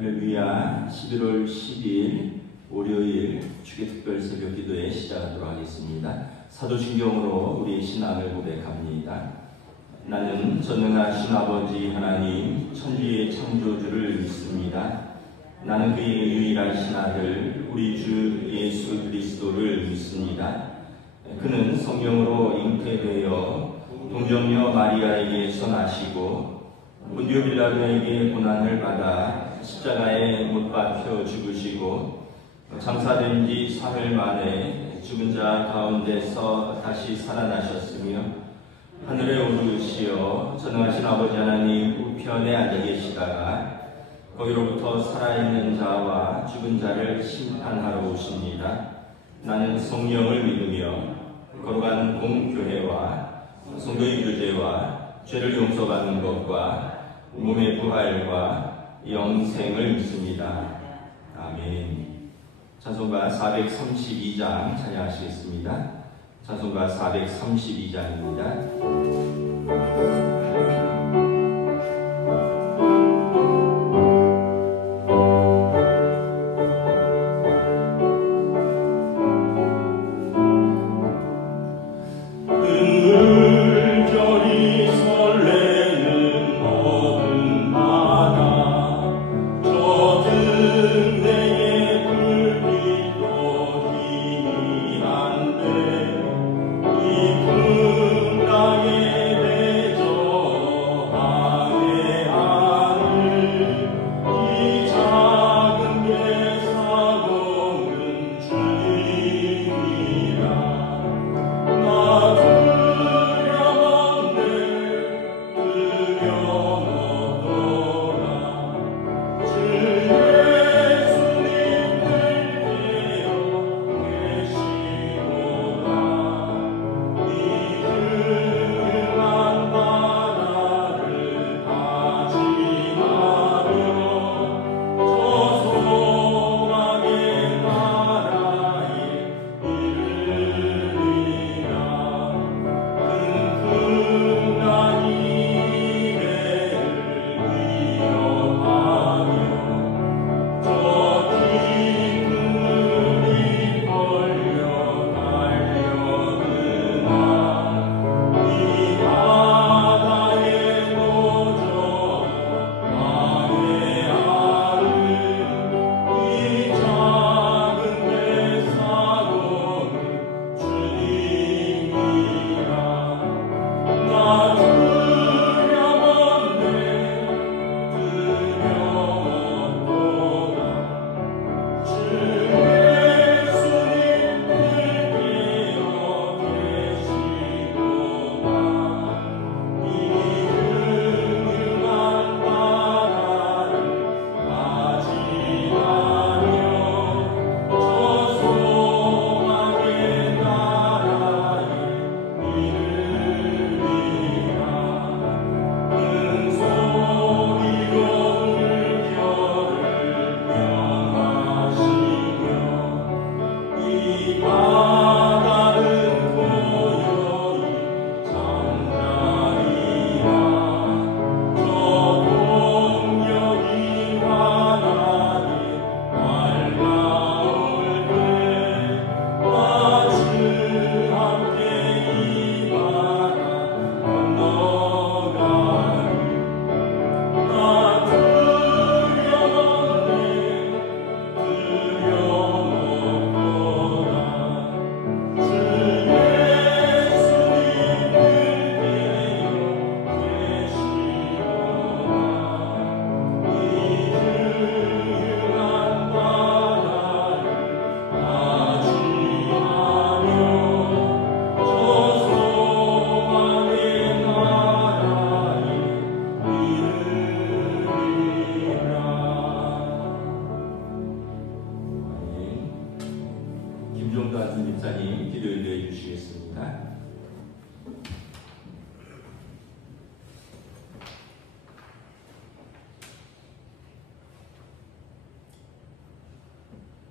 할렐루야. 11월 10일 월요일 주기특별 새벽 기도에 시작하도록 하겠습니다. 사도신경으로 우리의 신앙을 고백합니다. 나는 전능하신 아버지 하나님 천지의 창조주를 믿습니다. 나는 그의 유일하신 아들 우리 주 예수 그리스도를 믿습니다. 그는 성령으로 잉태되어 동정녀 마리아에게서 나시고 본디오 빌라도에게 고난을 받아 십자가에 못 박혀 죽으시고 장사된 지 사흘 만에 죽은 자 가운데서 다시 살아나셨으며 하늘에 오르시어 전능하신 아버지 하나님 우편에 앉아 계시다가 거기로부터 살아있는 자와 죽은 자를 심판하러 오십니다. 나는 성령을 믿으며 거룩한 공교회와 성도의 교제와 죄를 용서받는 것과 몸의 부활과 영생을 믿습니다. 아멘. 찬송가 432장 찬양하시겠습니다. 찬송가 432장입니다.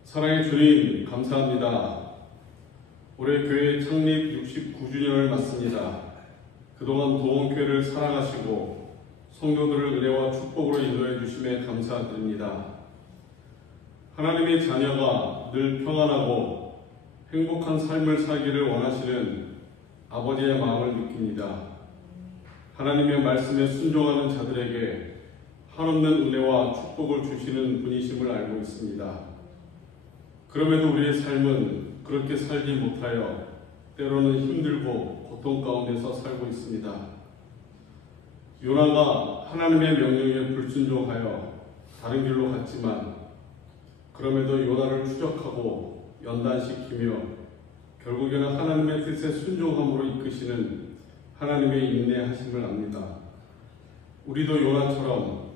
사랑의 주님, 감사합니다. 올해 교회 창립 69주년을 맞습니다. 그동안 도원교회를 사랑하시고 성도들을 은혜와 축복으로 인도해 주심에 감사드립니다. 하나님의 자녀가 늘 평안하고 행복한 삶을 살기를 원하시는 아버지의 마음을 느낍니다. 하나님의 말씀에 순종하는 자들에게 한없는 은혜와 축복을 주시는 분이심을 알고 있습니다. 그럼에도 우리의 삶은 그렇게 살지 못하여 때로는 힘들고 고통 가운데서 살고 있습니다. 요나가 하나님의 명령에 불순종하여 다른 길로 갔지만 그럼에도 요나를 추적하고 연단시키며 결국에는 하나님의 뜻에 순종함으로 이끄시는 하나님의 인내하심을 압니다. 우리도 요나처럼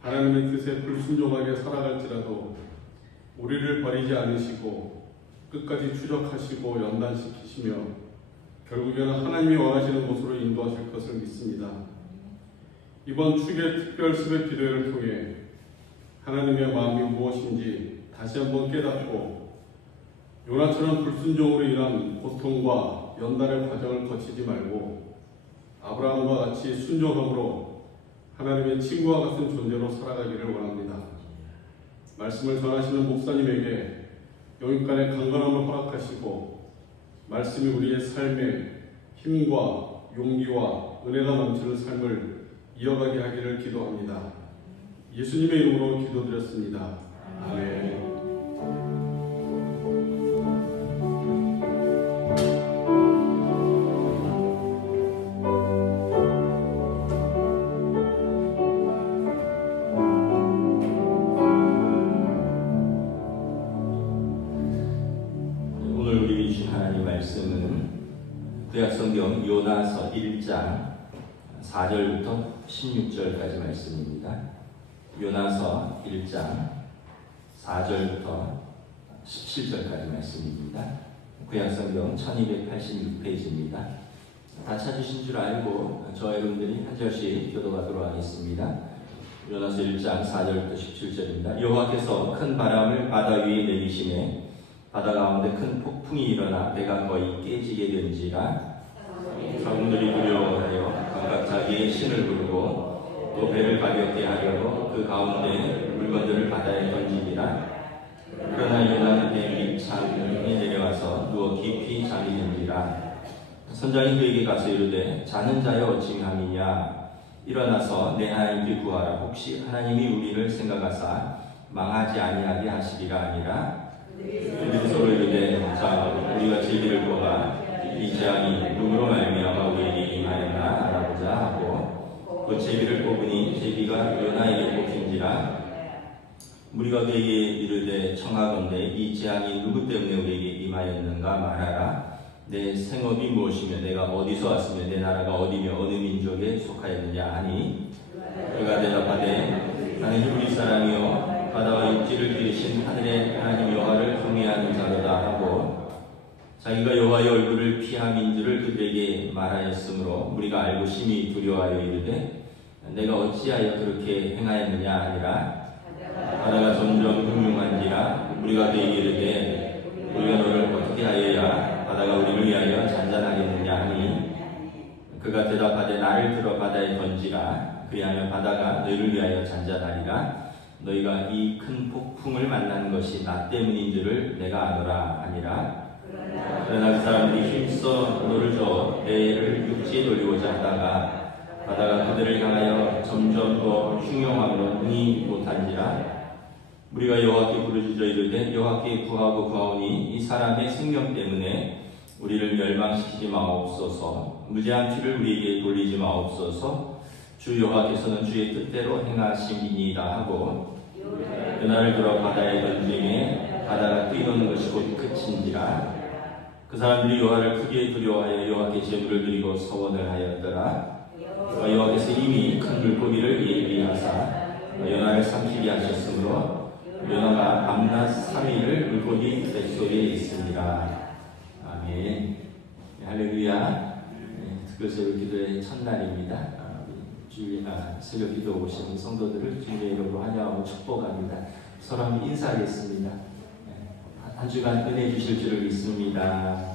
하나님의 뜻에 불순종하게 살아갈지라도 우리를 버리지 않으시고 끝까지 추적하시고 연단시키시며 결국에는 하나님이 원하시는 곳으로 인도하실 것을 믿습니다. 이번 축의 특별 수백 기도회를 통해 하나님의 마음이 무엇인지 다시 한번 깨닫고 요나처럼 불순종으로 인한 고통과 연단의 과정을 거치지 말고 아브라함과 같이 순종함으로 하나님의 친구와 같은 존재로 살아가기를 원합니다. 말씀을 전하시는 목사님에게 영육간의 강건함을 허락하시고 말씀이 우리의 삶에 힘과 용기와 은혜가 넘치는 삶을 이어가게 하기를 기도합니다. 예수님의 이름으로 기도드렸습니다. 아멘. 오늘 우리 주신 하나님 말씀은 구약성경 요나서 1장 4절부터 16절까지 말씀입니다. 요나서 1장 4절부터 17절까지 말씀입니다. 구약성경 1286페이지입니다. 다 찾으신 줄 알고 저와 여러분들이 한 절씩 교도하도록 하겠습니다. 요나서 1장 4절부터 17절입니다. 여호와께서 큰 바람을 바다 위에 내리시매 바다 가운데 큰 폭풍이 일어나 배가 거의 깨지게 된지라 사람들이 두려워하여 각각 자기의 신을 부르고 또 배를 가볍게 하려고 그 가운데 물건들을 바다에 던지니라. 그러나 요나는 배 밑창에 내려와서 누워 깊이 잠이 든지라. 선장이 그에게 가서 이르되 자는 자여 어찌함이냐. 일어나서 내 하나님께 구하라. 혹시 하나님이 우리를 생각하사 망하지 아니하게 하시리라 아니라. 그들이 서로 이르되 자 우리가 제비를 뽑아 이 재앙이 누구로 말미암아 우리에게 임하였나 알아보자 하고 그 제비를 뽑으니 제비가 요나에게 뽑힌지라. 우리가 그에게 이르되 청하건대 이 재앙이 누구 때문에 우리에게 임하였는가 말하라. 내 생업이 무엇이며 내가 어디서 왔으며 내 나라가 어디며 어느 민족에 속하였느냐 하니 그가 대답하되 나는 히브리 사람이요 바다와 육지를 기르신 하늘의 하나님 여호와를 경외하는 자로다 하고 자기가 여호와의 얼굴을 피함인 줄을 그들에게 말하였으므로 우리가 알고 심히 두려워하여 이르되 내가 어찌하여 그렇게 행하였느냐 아니라 바다가 점점 흉흉한지라. 우리가 그에게 이르되 우리가 너를 어떻게 하여야 바다가 우리를 위하여 잔잔하겠느냐 하니 그가 대답하되 나를 들어 바다에 던지라. 그리하면 바다가 너희를 위하여 잔잔하리라. 너희가 이 큰 폭풍을 만나는 것이 나 때문인 줄을 내가 아노라 아니라. 그러나 그 사람들이 힘써 너를 줘 배를 육지에 돌리고자 하다가 바다가 그들을 향하여 점점 더 흉흉함으로 능히 못한지라. 우리가 여호와께 부르짖어 이르되 여호와께 구하고 구하오니 이 사람의 생명 때문에 우리를 멸망시키지 마옵소서. 무죄한 피를 우리에게 돌리지 마옵소서. 주 여호와께서는 주의 뜻대로 행하심이니이다 하고 그날을 들어 바다에 던짐에 바다가 뛰노는 것이 곧 끝인지라. 그 사람들이 여호와를 크게 두려워하여 여호와께 제물을 드리고 서원을 하였더라. 여호와께서 이미 큰 물고기를 예비하사 요나를 삼키게 하셨으므로 요나가 밤낮 3일을 물고기 뱃속에 있습니다. 아멘. 할렐루야. 특별 새벽 기도의 첫날입니다. 새벽 기도 오신 성도들을 주님의 이름으로 환영하고 축복합니다. 서로 한번 인사하겠습니다. 한 주간 은혜 주실 줄을 믿습니다.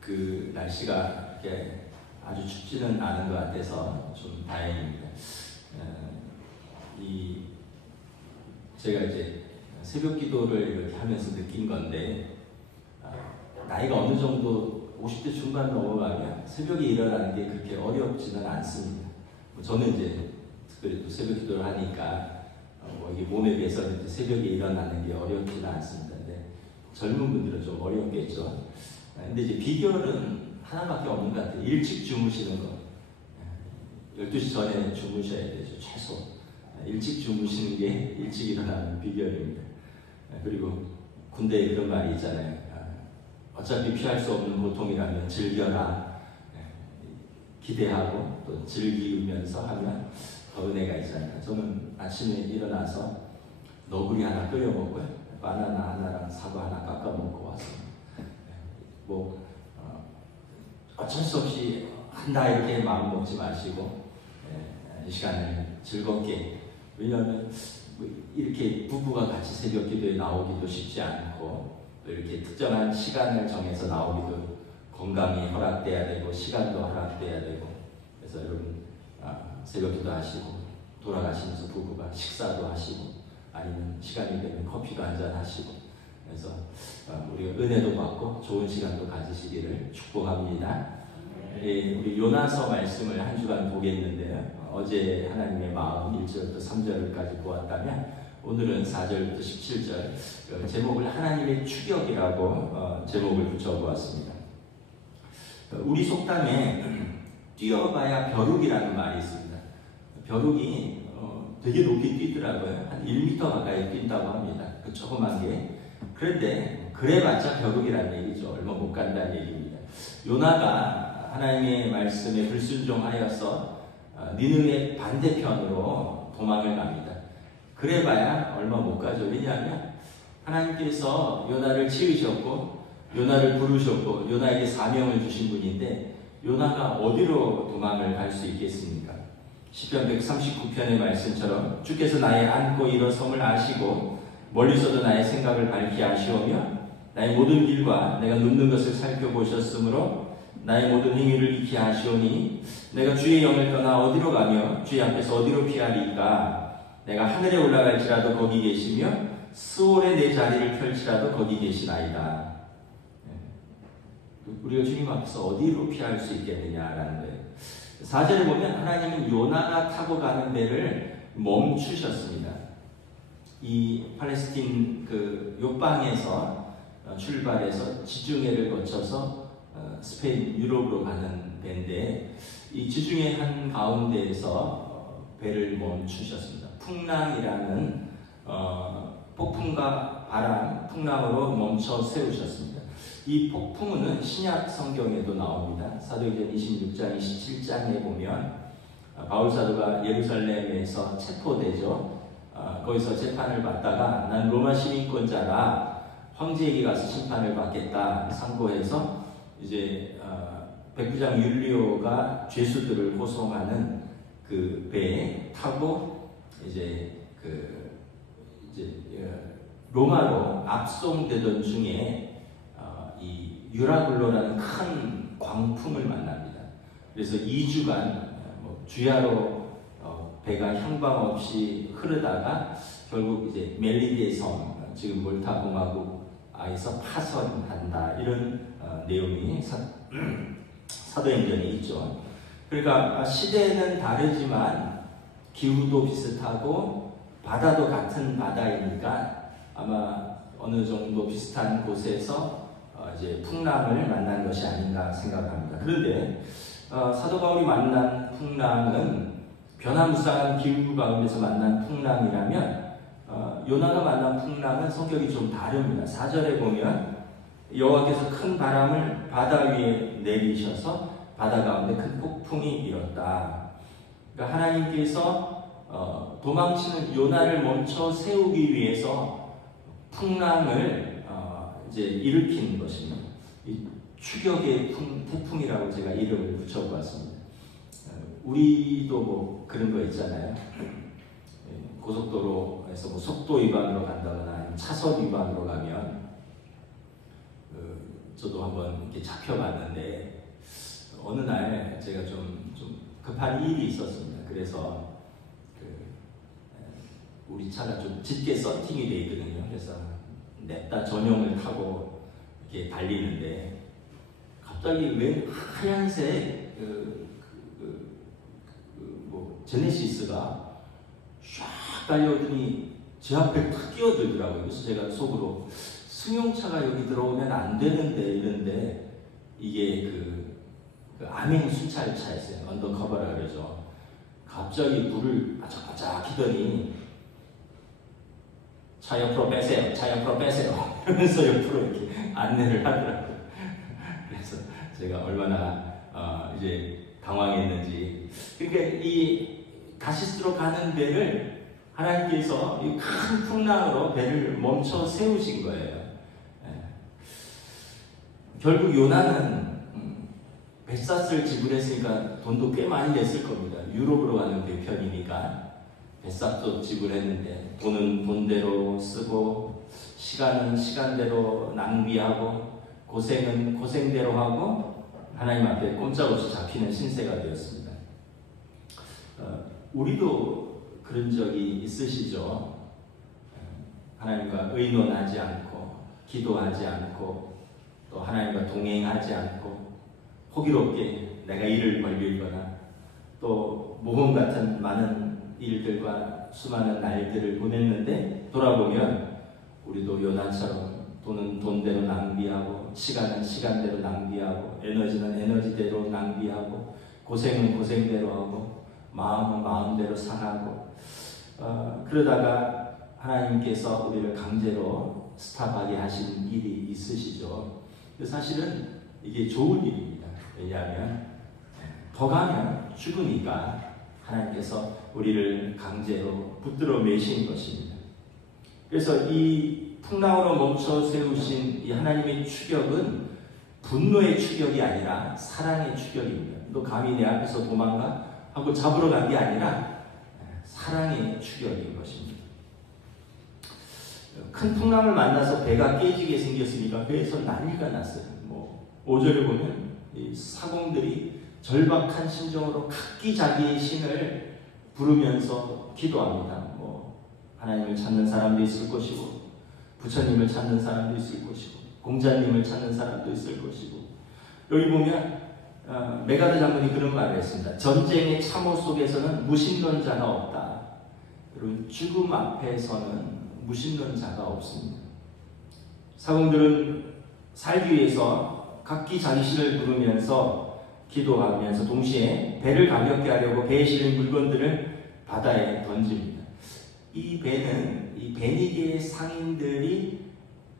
그 날씨가 이렇게 아주 춥지는 않은 것 같아서 좀 다행입니다. 이 제가 이제 새벽 기도를 이렇게 하면서 느낀 건데, 나이가 어느 정도 50대 중반 넘어가면 새벽에 일어나는 게 그렇게 어렵지는 않습니다. 저는 이제 그래도 새벽 기도를 하니까 이게 몸에 비해서 이제 새벽에 일어나는 게 어렵지는 않습니다. 근데 젊은 분들은 좀 어렵겠죠. 근데 이제 비결은 하나밖에 없는 것 같아요. 일찍 주무시는 거. 12시 전에 주무셔야 되죠. 최소. 일찍 주무시는 게 일찍 일어나는 비결입니다. 그리고 군대에 그런 말이 있잖아요. 어차피 피할 수 없는 고통이라면 즐겨라. 기대하고 또 즐기면서 하면 더 은혜가 있잖아요. 저는 아침에 일어나서 너구리 하나 끓여 먹고요. 바나나 하나랑 사과 하나 깎아 먹고 와서 어쩔 수 없이 한다 이렇게 마음 먹지 마시고 이 시간을 즐겁게, 왜냐하면 이렇게 부부가 같이 새벽 기도에 나오기도 쉽지 않고 또 이렇게 특정한 시간을 정해서 나오기도 건강이 허락돼야 되고 시간도 허락돼야 되고, 그래서 여러분 새벽 기도 하시고 돌아가시면서 부부가 식사도 하시고 아니면 시간이 되면 커피도 한잔 하시고, 그래서 우리가 은혜도 받고 좋은 시간도 가지시기를 축복합니다. 우리 요나서 말씀을 한 주간 보겠는데요. 어제 하나님의 마음 1절부터 3절까지 보았다면 오늘은 4절부터 17절 제목을 하나님의 추격이라고 제목을 붙여보았습니다. 우리 속담에 뛰어봐야 벼룩이라는 말이 있습니다. 벼룩이 되게 높이 뛰더라고요. 한 1m 가까이 뛴다고 합니다. 그 조그만 게. 그런데 그래봤자 벼룩이라는 얘기죠. 얼마 못 간다는 얘기입니다. 요나가 하나님의 말씀에 불순종하여서 니느웨 반대편으로 도망을 갑니다. 그래봐야 얼마 못 가죠. 왜냐하면 하나님께서 요나를 치으셨고 요나를 부르셨고 요나에게 사명을 주신 분인데 요나가 어디로 도망을 갈 수 있겠습니까? 시편 139편의 말씀처럼 주께서 나의 앉고 일어섬을 아시고 멀리서도 나의 생각을 밝히 아시오며 나의 모든 길과 내가 눕는 것을 살펴보셨으므로 나의 모든 행위를 익히 아시오니 내가 주의 영을 떠나 어디로 가며 주의 앞에서 어디로 피하리까? 내가 하늘에 올라갈지라도 거기 계시며 스올에 내 자리를 펼치라도 거기 계시나이다. 우리가 주님 앞에서 어디로 피할 수 있겠느냐라는 거예요. 4절에 보면 하나님은 요나가 타고 가는 배를 멈추셨습니다. 이 팔레스틴 그 요방에서 출발해서 지중해를 거쳐서 스페인, 유럽으로 가는 배인데 이 지중해 한 가운데에서 배를 멈추셨습니다. 풍랑이라는 폭풍과 바람, 풍랑으로 멈춰 세우셨습니다. 이 폭풍은 신약 성경에도 나옵니다. 사도행전 26장, 27장에 보면 바울 사도가 예루살렘에서 체포되죠. 거기서 재판을 받다가 난 로마 시민권자라 황제에게 가서 심판을 받겠다 상고해서 이제 백부장 율리오가 죄수들을 호송하는 그 배에 타고 이제 로마로 압송되던 중에 이 유라굴로라는 큰 광풍을 만납니다. 그래서 2주간 주야로 배가 형방 없이 흐르다가 결국 이제 멜리디의 섬, 지금 몰타 공화국에서 파선한다, 이런 내용이 사도행전에 있죠. 그러니까 시대는 다르지만 기후도 비슷하고 바다도 같은 바다이니까 아마 어느 정도 비슷한 곳에서 이제 풍랑을 만난 것이 아닌가 생각합니다. 그런데 사도 바울이 만난 풍랑은 변화무쌍한 기후 가운데서 만난 풍랑이라면 요나가 만난 풍랑은 성격이 좀 다릅니다. 4절에 보면 여호와께서 큰 바람을 바다 위에 내리셔서 바다 가운데 큰 폭풍이 일었다. 그러니까 하나님께서 도망치는 요나를 멈춰 세우기 위해서 풍랑을 이제 일으킨 것입니다. 이 추격의 태풍이라고 제가 이름을 붙여보았습니다. 우리도 뭐 그런 거 있잖아요. 고속도로에서 뭐 속도 위반으로 간다거나 아니면 차선 위반으로 가면 저도 한번 이렇게 잡혀봤는데 어느 날 제가 좀 급한 일이 있었습니다. 그래서 우리 차가 좀 짙게 썬팅이 돼 있거든요. 그래서 냅다 전용을 타고 이렇게 달리는데 갑자기 왜 하얀색 제네시스가 쫙 달려오더니 제 앞에 탁 끼어들더라고요. 그래서 제가 속으로 승용차가 여기 들어오면 안 되는데 이런데 이게 그 암행 순찰차였어요. 언더커버라 그러죠. 갑자기 불을 바짝바짝 키더니 차 옆으로 빼세요. 차 옆으로 빼세요. 이러면서 옆으로 이렇게 안내를 하더라고요. 그래서 제가 얼마나 이제 당황했는지. 그러니까 이 다시스로 가는 배를 하나님께서 이 큰 풍랑으로 배를 멈춰 세우신 거예요. 결국 요나는 뱃사스를 지불했으니까 돈도 꽤 많이 냈을 겁니다. 유럽으로 가는 배편이니까 뱃사스도 지불했는데 돈은 돈대로 쓰고 시간은 시간대로 낭비하고 고생은 고생대로 하고 하나님 앞에 꼼짝없이 잡히는 신세가 되었습니다. 우리도 그런 적이 있으시죠? 하나님과 의논하지 않고 기도하지 않고 또 하나님과 동행하지 않고 호기롭게 내가 일을 벌리거나 또 모험 같은 많은 일들과 수많은 날들을 보냈는데 돌아보면 우리도 요나처럼 돈은 돈대로 낭비하고 시간은 시간대로 낭비하고 에너지는 에너지대로 낭비하고 고생은 고생대로 하고 마음은 마음대로 상하고 그러다가 하나님께서 우리를 강제로 스탑하게 하신 일이 있으시죠. 사실은 이게 좋은 일입니다. 왜냐하면 더 가면 죽으니까 하나님께서 우리를 강제로 붙들어 매신 것입니다. 그래서 이 풍랑으로 멈춰 세우신 이 하나님의 추격은 분노의 추격이 아니라 사랑의 추격입니다. 너 감히 내 앞에서 도망가? 하고 잡으러 간 게 아니라 사랑의 추격인 것입니다. 큰 풍랑을 만나서 배가 깨지게 생겼으니까 배에서 난리가 났어요. 5절에 보면 이 사공들이 절박한 심정으로 각기 자기의 신을 부르면서 기도합니다. 하나님을 찾는 사람도 있을 것이고 부처님을 찾는 사람도 있을 것이고 공자님을 찾는 사람도 있을 것이고 여기 보면 메가드 장군이 그런 말을 했습니다. 전쟁의 참호 속에서는 무신론자가 없다. 그리고 죽음 앞에서는 무신론자가 없습니다. 사공들은 살기 위해서 각기 자기 신을 부르면서 기도하면서 동시에 배를 가볍게 하려고 배에 실린 물건들을 바다에 던집니다. 이 배는 이 베니게의 상인들이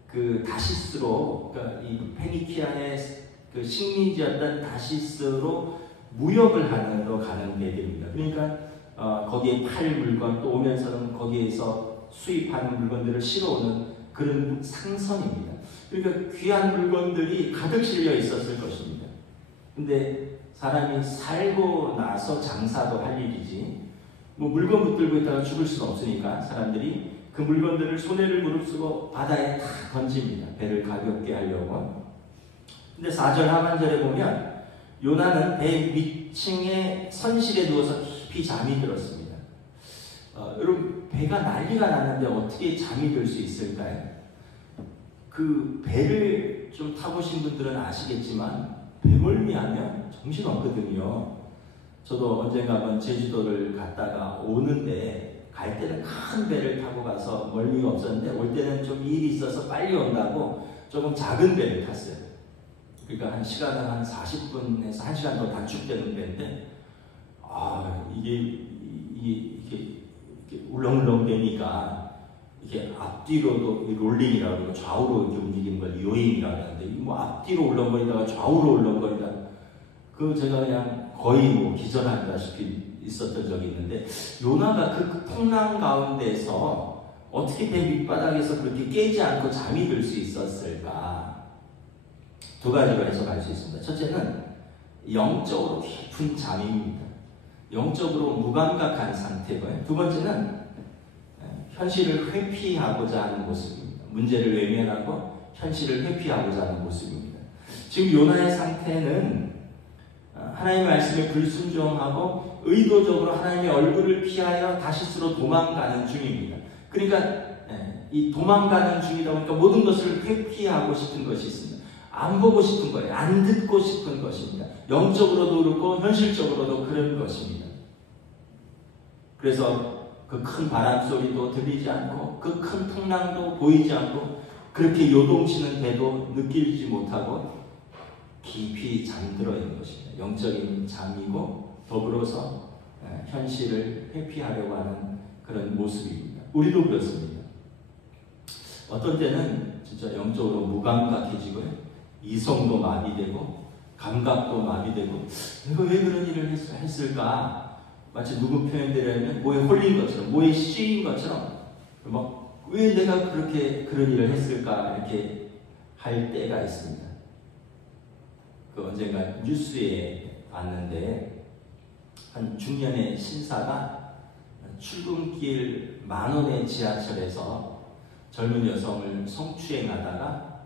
그 다시스로, 그러니까 이 페니키아의 그 식민지였던 다시스로 무역을 하러 가는 배들입니다. 그러니까 거기에 팔 물건 또 오면서는 거기에서 수입하는 물건들을 실어오는 그런 상선입니다. 그러니까 귀한 물건들이 가득 실려 있었을 것입니다. 근데 사람이 살고 나서 장사도 할 일이지 물건 붙들고 있다가 죽을 수는 없으니까 사람들이 그 물건들을 손해를 무릅쓰고 바다에 다 던집니다. 배를 가볍게 하려고. 근데 4절 하반절에 보면 요나는 배 밑층에 선실에 누워서 깊이 잠이 들었습니다. 여러분 배가 난리가 났는데 어떻게 잠이 들 수 있을까요? 그 배를 좀 타보신 분들은 아시겠지만 배멀미하면 정신없거든요. 저도 언젠가 한번 제주도를 갔다가 오는데 갈 때는 큰 배를 타고 가서 멀미가 없었는데 올 때는 좀 일이 있어서 빨리 온다고 조금 작은 배를 탔어요. 그러니까 한 시간은 한 40분에서 1시간 더 단축되는 배인데 이게 울렁울렁 되니까 이게 앞뒤로도 롤링이라고 그러고 좌우로 이렇게 움직이는 걸 요잉이라고 하는데 앞뒤로 울렁거리다가 좌우로 울렁거리다 제가 그냥 거의 기절한다시피 있었던 적이 있는데 요나가 그 풍랑 가운데서 어떻게 배 밑바닥에서 그렇게 깨지 않고 잠이 들 수 있었을까? 두 가지로 해석할 수 있습니다. 첫째는 영적으로 깊은 잠입니다. 영적으로 무감각한 상태고요. 두 번째는 현실을 회피하고자 하는 모습입니다. 문제를 외면하고 현실을 회피하고자 하는 모습입니다. 지금 요나의 상태는 하나님의 말씀에 불순종하고 의도적으로 하나님의 얼굴을 피하여 다시스로 도망가는 중입니다. 그러니까 이 도망가는 중이다 보니까 모든 것을 회피하고 싶은 것이 있습니다. 안 보고 싶은 거예요. 안 듣고 싶은 것입니다. 영적으로도 그렇고 현실적으로도 그런 것입니다. 그래서 그 큰 바람 소리도 들리지 않고 그 큰 풍랑도 보이지 않고 그렇게 요동치는 배도 느끼지 못하고 깊이 잠들어 있는 것입니다. 영적인 잠이고 더불어서 현실을 회피하려고 하는 그런 모습입니다. 우리도 그렇습니다. 어떤 때는 진짜 영적으로 무감각해지고요. 이성도 마비되고 감각도 마비되고 내가 왜 그런 일을 했을까? 마치 누구 표현대로 뭐에 홀린 것처럼 뭐에 씌인 것처럼 막 왜 내가 그렇게 그런 일을 했을까 이렇게 할 때가 있습니다. 그 언젠가 뉴스에 봤는데 한 중년의 신사가 출근길 10,000원의 지하철에서 젊은 여성을 성추행하다가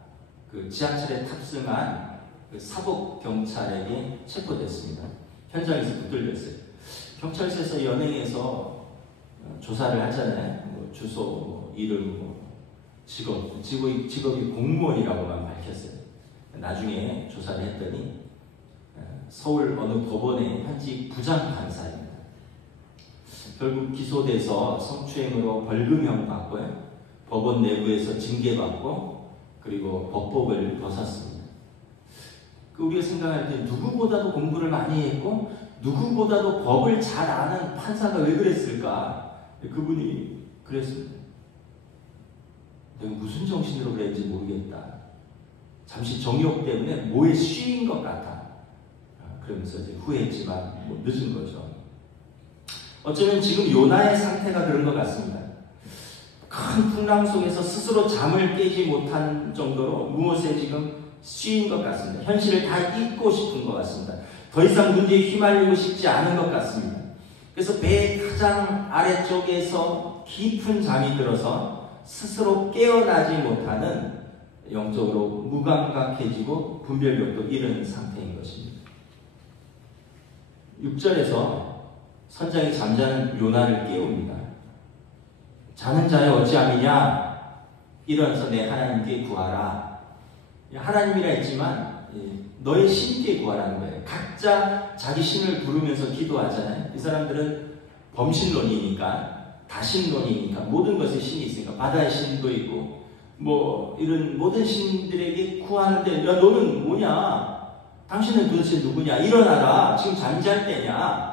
그 지하철에 탑승한 그 사복 경찰에게 체포됐습니다. 현장에서 붙들렸어요. 경찰서에서 연행해서 조사를 하잖아요. 뭐 주소, 이름, 직업이 공무원이라고만 밝혔어요. 나중에 조사를 했더니 서울 어느 법원의 현직 부장판사입니다. 결국 기소돼서 성추행으로 벌금형 받고요. 법원 내부에서 징계받고 그리고 법복을 벗었습니다. 우리가 생각할 때 누구보다도 공부를 많이 했고 누구보다도 법을 잘 아는 판사가 왜 그랬을까? 그분이 그랬습니다. 내가 무슨 정신으로 그랬는지 모르겠다. 잠시 정욕 때문에 뭐에 씌인 것 같아. 그러면서 이제 후회했지만 뭐 늦은 거죠. 어쩌면 지금 요나의 상태가 그런 것 같습니다. 큰 풍랑 속에서 스스로 잠을 깨지 못한 정도로 무엇에 지금 씌인 것 같습니다. 현실을 다 잊고 싶은 것 같습니다. 더 이상 문제에 휘말리고 싶지 않은 것 같습니다. 그래서 배의 가장 아래쪽에서 깊은 잠이 들어서 스스로 깨어나지 못하는 영적으로 무감각해지고 분별력도 잃은 상태인 것입니다. 6절에서 선장이 잠자는 요나를 깨웁니다. 자는 자여 어찌함이냐? 일어나서 내 하나님께 구하라. 하나님이라 했지만 너의 신께 구하라는 거예요. 각자 자기 신을 부르면서 기도하잖아요. 이 사람들은 범신론이니까 다신론이니까 모든 것에 신이 있으니까 바다의 신도 있고 뭐 이런 모든 신들에게 구하는데 야 너는 뭐냐? 당신은 도대체 누구냐? 일어나라. 지금 잠잘 때냐?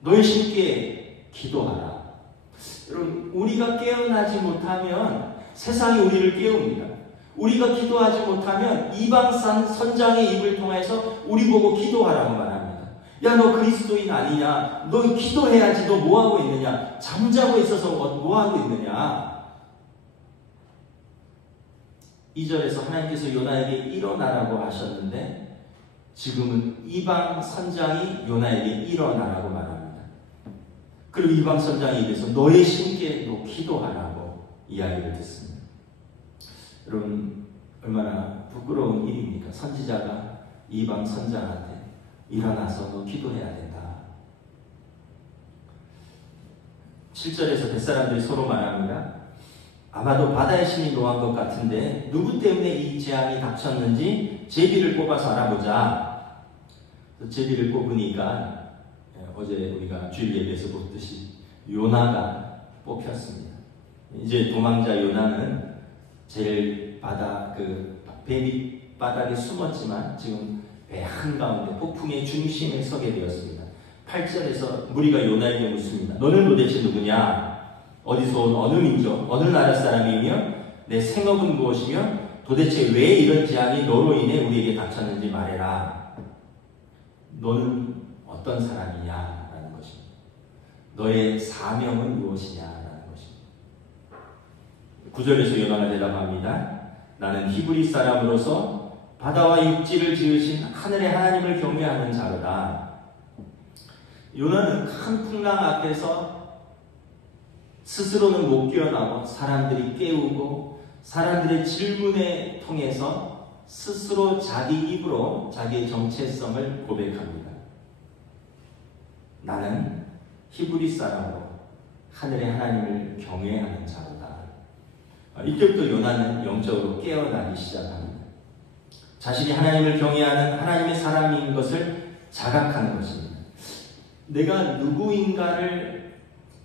너의 신께 기도하라. 여러분 우리가 깨어나지 못하면 세상이 우리를 깨웁니다. 우리가 기도하지 못하면 이방 선장의 입을 통해서 우리 보고 기도하라고 말합니다. 야 너 그리스도인 아니냐? 너 기도해야지. 너 뭐하고 있느냐? 잠자고 있어서 뭐하고 있느냐? 2절에서 하나님께서 요나에게 일어나라고 하셨는데 지금은 이방 선장이 요나에게 일어나라고 말합니다. 그리고 이방 선장이 입에서 너의 신께 너 기도하라고 이야기를 듣습니다. 여러분 얼마나 부끄러운 일입니까? 선지자가 이방 선장한테 일어나서 너 기도해야 된다. 7절에서 뱃사람들이 서로 말합니다. 아마도 바다의 신이 노한 것 같은데 누구 때문에 이 재앙이 닥쳤는지 제비를 뽑아서 알아보자. 제비를 뽑으니까 어제 우리가 주일 예배에서 보듯이 요나가 뽑혔습니다. 이제 도망자 요나는 제일 배 밑바닥에 숨었지만 지금 배 한가운데 폭풍의 중심에 서게 되었습니다. 8절에서 무리가 요나에게 묻습니다. 너는 도대체 누구냐? 어디서 온 어느 민족, 어느 나라 사람이며 내 생업은 무엇이며 도대체 왜 이런 재앙이 너로 인해 우리에게 닥쳤는지 말해라. 너는 어떤 사람이냐? 라는 것입니다. 너의 사명은 무엇이냐? 라는 것입니다. 9절에서 요나가 대답합니다. 나는 히브리 사람으로서 바다와 육지를 지으신 하늘의 하나님을 경외하는 자로다. 요나는 큰 풍랑 앞에서 스스로는 못 깨어나고 사람들이 깨우고 사람들의 질문에 통해서 스스로 자기 입으로 자기의 정체성을 고백합니다. 나는 히브리 사람으로 하늘의 하나님을 경외하는 자로다. 이때부터 요나는 영적으로 깨어나기 시작합니다. 자신이 하나님을 경외하는 하나님의 사람인 것을 자각하는 것입니다. 내가 누구인가를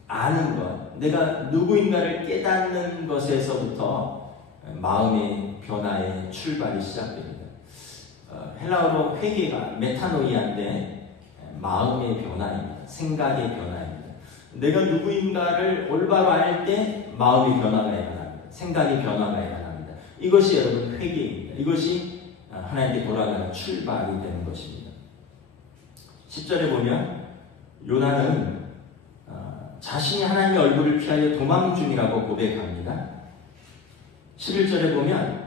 아는 것, 내가 누구인가를 깨닫는 것에서부터 마음의 변화의 출발이 시작됩니다. 헬라어로 회개가 메타노이아인데 마음의 변화입니다. 생각의 변화입니다. 내가 누구인가를 올바로 알 때 마음의 변화가 일어납니다. 생각의 변화가 일어납니다. 이것이 여러분 회개입니다. 이것이 하나님께 돌아가는 출발이 되는 것입니다. 10절에 보면 요나는 자신이 하나님의 얼굴을 피하여 도망 중이라고 고백합니다. 11절에 보면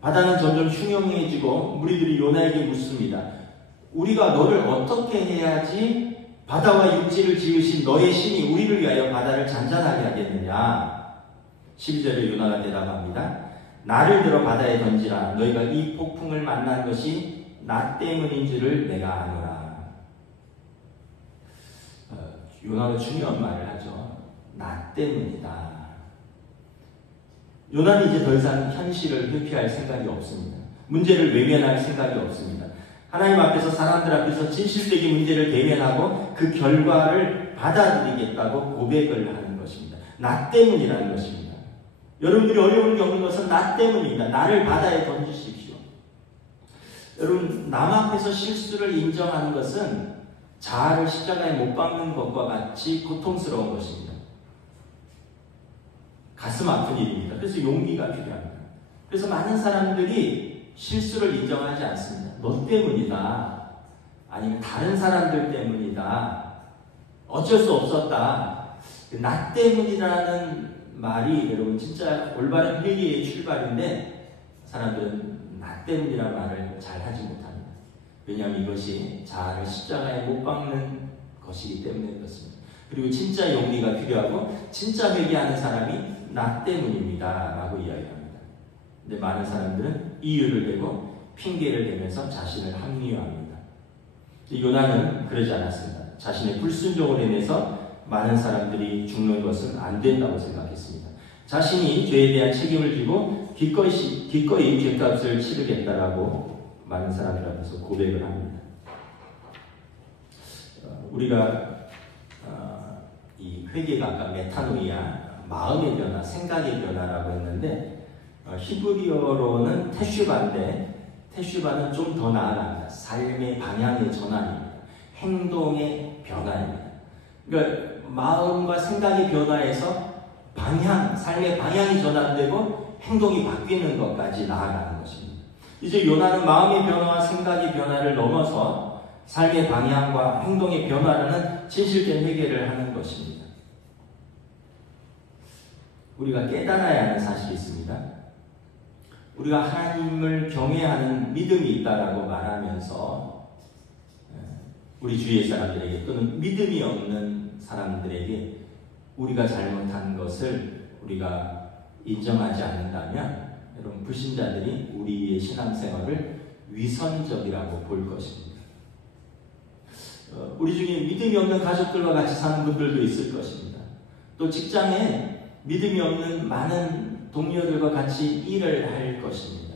바다는 점점 흉흉해지고 무리들이 요나에게 묻습니다. 우리가 너를 어떻게 해야지 바다와 육지를 지으신 너의 신이 우리를 위하여 바다를 잔잔하게 하겠느냐. 12절에 요나가 대답합니다. 나를 들어 바다에 던지라. 너희가 이 폭풍을 만난 것이 나 때문인 줄을 내가 아노라. 요나가 중요한 말을 하죠. 나 때문이다. 요나는 이제 더 이상 현실을 회피할 생각이 없습니다. 문제를 외면할 생각이 없습니다. 하나님 앞에서 사람들 앞에서 진실되게 문제를 대면하고 그 결과를 받아들이겠다고 고백을 하는 것입니다. 나 때문이라는 것입니다. 여러분들이 어려움을 겪는 것은 나 때문입니다. 나를 바다에 던지십시오. 여러분, 남 앞에서 실수를 인정하는 것은 자아를 십자가에 못 박는 것과 같이 고통스러운 것입니다. 가슴 아픈 일입니다. 그래서 용기가 필요합니다. 그래서 많은 사람들이 실수를 인정하지 않습니다. 너 때문이다. 아니면 다른 사람들 때문이다. 어쩔 수 없었다. 나 때문이라는 말이 여러분 진짜 올바른 회개의 출발인데 사람들은 나 때문이라는 말을 잘 하지 못합니다. 왜냐하면 이것이 자아를 십자가에 못 박는 것이기 때문에 그렇습니다. 그리고 진짜 용기가 필요하고 진짜 회개하는 사람이 나 때문입니다 라고 이야기합니다. 근데 많은 사람들은 이유를 대고 핑계를 대면서 자신을 합리화합니다. 요나는 그러지 않았습니다. 자신의 불순종으로 인해서 많은 사람들이 죽는 것은 안 된다고 생각했습니다. 자신이 죄에 대한 책임을 지고 기꺼이 죄값을 치르겠다라고 많은 사람들 앞에서 고백을 합니다. 우리가 이 회개가 아까 메타노이아, 마음의 변화, 생각의 변화라고 했는데 히브리어로는 테슈바인데 테슈바는 좀 더 나아갑니다. 삶의 방향의 전환입니다. 행동의 변화입니다. 그러니까 마음과 생각의 변화에서 삶의 방향이 전환되고 행동이 바뀌는 것까지 나아가는 것입니다. 이제 요나는 마음의 변화와 생각의 변화를 넘어서 삶의 방향과 행동의 변화라는 진실된 회개를 하는 것입니다. 우리가 깨달아야 하는 사실이 있습니다. 우리가 하나님을 경외하는 믿음이 있다라고 말하면서 우리 주위의 사람들에게 또는 믿음이 없는 사람들에게 우리가 잘못한 것을 우리가 인정하지 않는다면 여러분 불신자들이 우리의 신앙생활을 위선적이라고 볼 것입니다. 우리 중에 믿음이 없는 가족들과 같이 사는 분들도 있을 것입니다. 또 직장에 믿음이 없는 많은 동료들과 같이 일을 할 것입니다.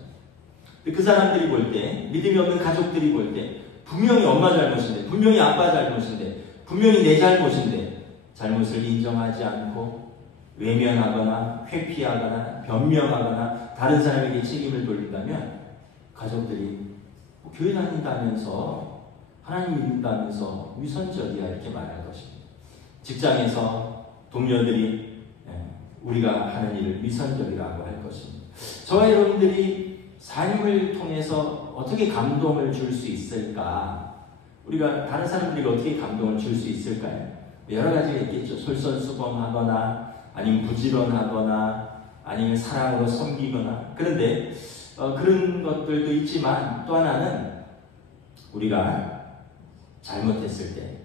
그 사람들이 볼 때, 믿음이 없는 가족들이 볼 때 분명히 엄마 잘못인데, 분명히 아빠 잘못인데, 분명히 내 잘못인데 잘못을 인정하지 않고 외면하거나 회피하거나 변명하거나 다른 사람에게 책임을 돌린다면 가족들이 교회 다닌다면서 하나님 믿는다면서 위선적이야 이렇게 말할 것입니다. 직장에서 동료들이 우리가 하는 일을 위선적이라고 할 것입니다. 저와 여러분들이 삶을 통해서 어떻게 감동을 줄 수 있을까? 우리가 다른 사람들에게 어떻게 감동을 줄 수 있을까요? 여러 가지가 있겠죠. 솔선수범하거나 아니면 부지런하거나 아니면 사랑으로 섬기거나. 그런데 그런 것들도 있지만 또 하나는 우리가 잘못했을 때,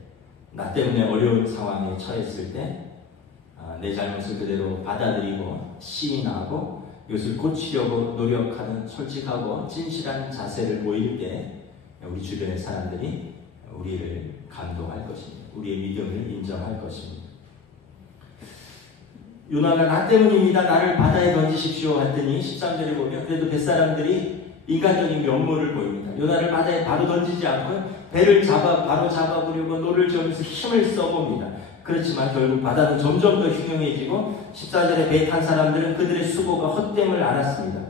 나 때문에 어려운 상황에 처했을 때 내 잘못을 그대로 받아들이고 시인하고 이것을 고치려고 노력하는 솔직하고 진실한 자세를 보일 때 우리 주변의 사람들이 우리를 감동할 것입니다. 우리의 믿음을 인정할 것입니다. 요나가 나 때문입니다. 나를 바다에 던지십시오 했더니 13절에 보면 그래도 뱃사람들이 인간적인 면모를 보입니다. 요나를 바다에 바로 던지지 않고 배를 바로 잡아보려고 노를 저으면서 힘을 써봅니다. 그렇지만 결국 바다는 점점 더 흉흉해지고 14절에 배에 탄 사람들은 그들의 수고가 헛됨을 알았습니다.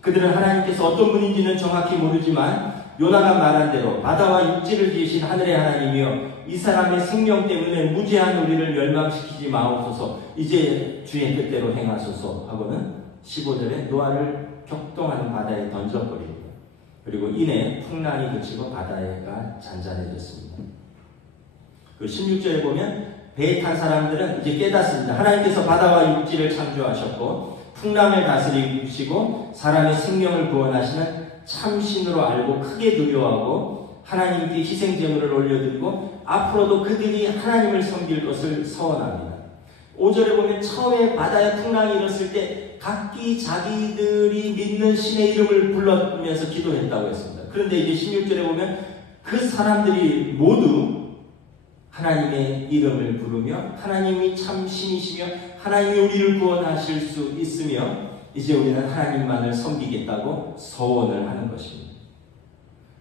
그들은 하나님께서 어떤 분인지는 정확히 모르지만 요나가 말한 대로 바다와 육지를 지으신 하늘의 하나님이여 이 사람의 생명 때문에 무죄한 우리를 멸망시키지 마옵소서 이제 주의 뜻대로 행하소서 하고는 15절에 노아를 격동하는 바다에 던져버립니다. 그리고 이내 풍랑이 그치고 바다가 잔잔해졌습니다. 그 16절에 보면 배에 탄 사람들은 이제 깨닫습니다. 하나님께서 바다와 육지를 창조하셨고 풍랑을 다스리시고 사람의 생명을 구원하시는 참신으로 알고 크게 두려워하고 하나님께 희생제물을 올려드리고 앞으로도 그들이 하나님을 섬길 것을 서원합니다. 5절에 보면 처음에 바다에 풍랑이 일었을 때 각기 자기들이 믿는 신의 이름을 불러면서 기도했다고 했습니다. 그런데 이제 16절에 보면 그 사람들이 모두 하나님의 이름을 부르며 하나님이 참 신이시며 하나님이 우리를 구원하실 수 있으며 이제 우리는 하나님만을 섬기겠다고 서원을 하는 것입니다.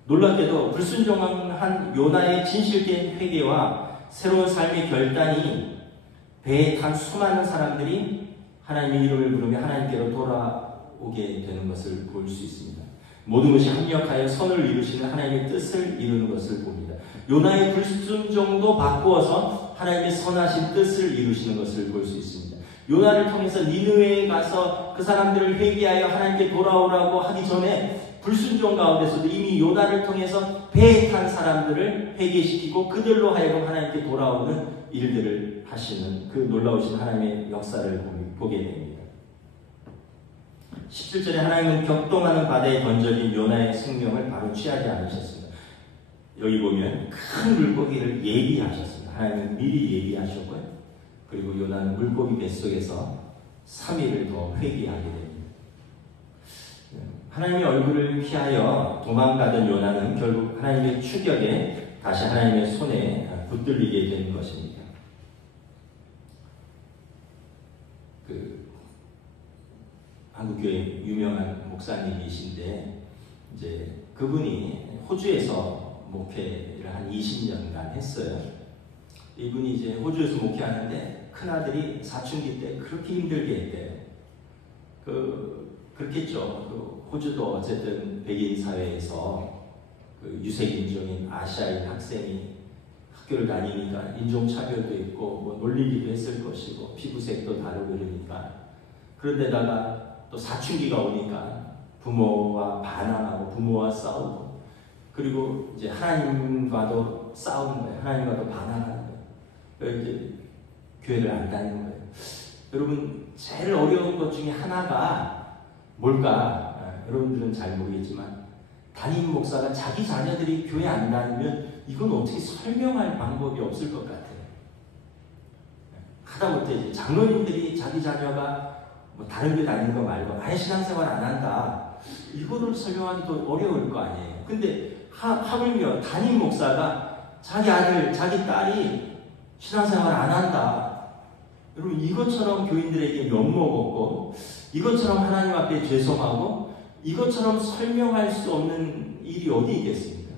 놀랍게도 불순종한 요나의 진실된 회개와 새로운 삶의 결단이 배에 탄 수많은 사람들이 하나님의 이름을 부르며 하나님께로 돌아오게 되는 것을 볼 수 있습니다. 모든 것이 합력하여 선을 이루시는 하나님의 뜻을 이루는 것을 봅니다. 요나의 불순종도 바꾸어서 하나님의 선하신 뜻을 이루시는 것을 볼 수 있습니다. 요나를 통해서 니느웨에 가서 그 사람들을 회개하여 하나님께 돌아오라고 하기 전에 불순종 가운데서도 이미 요나를 통해서 배에 탄 사람들을 회개시키고 그들로 하여금 하나님께 돌아오는 일들을 하시는 그 놀라우신 하나님의 역사를 보게 됩니다. 17절에 하나님은 격동하는 바다에 던져진 요나의 생명을 바로 취하지 않으셨습니다. 여기 보면 큰 물고기를 예비하셨습니다. 하나님은 미리 예비하셨고요. 그리고 요나는 물고기 뱃속에서 3일을 더 회개하게 됩니다. 하나님의 얼굴을 피하여 도망가던 요나는 결국 하나님의 추격에 다시 하나님의 손에 붙들리게 되는 것입니다. 한국교회 유명한 목사님이신데 이제 그분이 호주에서 목회를 한 20년간 했어요. 이분이 이제 호주에서 목회하는데 큰아들이 사춘기 때 그렇게 힘들게 했대요. 그렇겠죠. 호주도 어쨌든 백인 사회에서 유색인종인 아시아인 학생이 학교를 다니니까 인종차별도 있고 뭐 놀리기도 했을 것이고 피부색도 다르고 이러니까 그런데다가 또 사춘기가 오니까 부모와 반항하고 부모와 싸우고 그리고 이제 하나님과도 싸우는 거예요. 하나님과도 반항하는 거예요. 그래서 이제 교회를 안 다니는 거예요. 여러분 제일 어려운 것 중에 하나가 뭘까? 여러분들은 잘 모르겠지만 담임 목사가 자기 자녀들이 교회 안 다니면 이건 어떻게 설명할 방법이 없을 것 같아요. 하다못해 이제 장로님들이 자기 자녀가 뭐 다른 교 다니는 거 말고 아예 신앙생활 안 한다. 이거를 설명하기도 어려울 거 아니에요. 근데 하물며 담임 목사가 자기 아들, 자기 딸이 신앙생활 안 한다. 여러분 이것처럼 교인들에게 면목없고 이것처럼 하나님 앞에 죄송하고 이것처럼 설명할 수 없는 일이 어디 있겠습니까?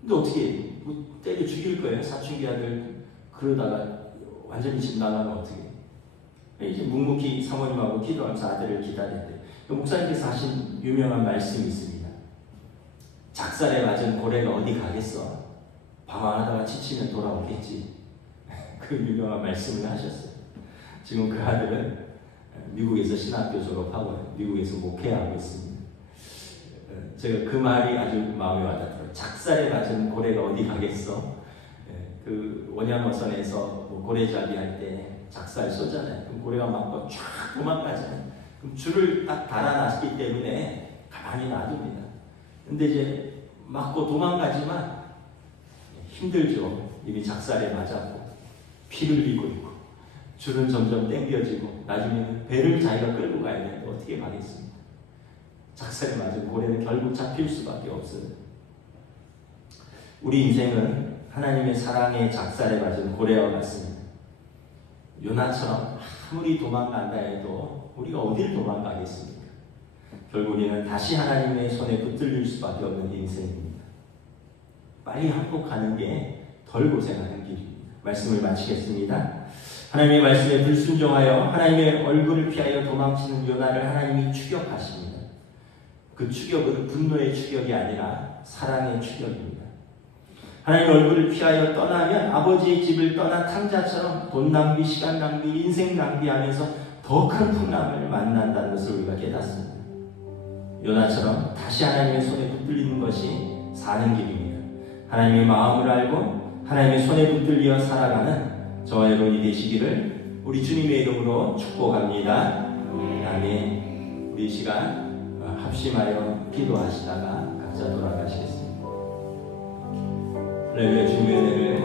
근데 어떻게 뭐 때려 죽일 거예요? 사춘기 아들 그러다가 완전히 집 나가면 어떻게 이제 묵묵히 사모님하고 기도하면서 아들을 기다렸대. 목사님께서 하신 유명한 말씀이 있습니다. 작살에 맞은 고래가 어디 가겠어? 방황하다가 지치면 돌아오겠지. 그 유명한 말씀을 하셨어요. 지금 그 아들은 미국에서 신학교 졸업하고 미국에서 목회하고 있습니다. 제가 그 말이 아주 마음에 와닿더라고요. 작살에 맞은 고래가 어디 가겠어? 그 원양어선에서 뭐 고래잡이 할 때 작살 쏘잖아요. 그럼 고래가 막 쫙 도망가잖아요. 그럼 줄을 딱 달아놨기 때문에 가만히 놔둡니다. 근데 이제 맞고 도망가지만 힘들죠. 이미 작살에 맞았고 피 흘리고 있고 줄은 점점 당겨지고 나중에는 배를 자기가 끌고 가야 되는데 어떻게 가겠습니까? 작살에 맞은 고래는 결국 잡힐 수밖에 없어요. 우리 인생은 하나님의 사랑에 작살에 맞은 고래와 같습니다. 요나처럼 아무리 도망간다 해도 우리가 어딜 도망가겠습니까? 결국 우리는 다시 하나님의 손에 붙들릴 수밖에 없는 인생입니다. 빨리 항복하는 게 덜 고생하는 길입니다. 말씀을 마치겠습니다. 하나님의 말씀에 불순종하여 하나님의 얼굴을 피하여 도망치는 요나를 하나님이 추격하십니다. 그 추격은 분노의 추격이 아니라 사랑의 추격입니다. 하나님 얼굴을 피하여 떠나면 아버지의 집을 떠난 탕자처럼 돈 낭비, 시간 낭비, 인생 낭비하면서 더 큰 풍랑을 만난다는 것을 우리가 깨닫습니다. 요나처럼 다시 하나님의 손에 붙들리는 것이 사는 길입니다. 하나님의 마음을 알고 하나님의 손에 붙들려 살아가는 저와 여러분이 되시기를 우리 주님의 이름으로 축복합니다. 아멘. 우리 이 시간 합심하여 기도하시다가 각자 돌아가시겠습니다. 할렐루야. 주님의 은혜를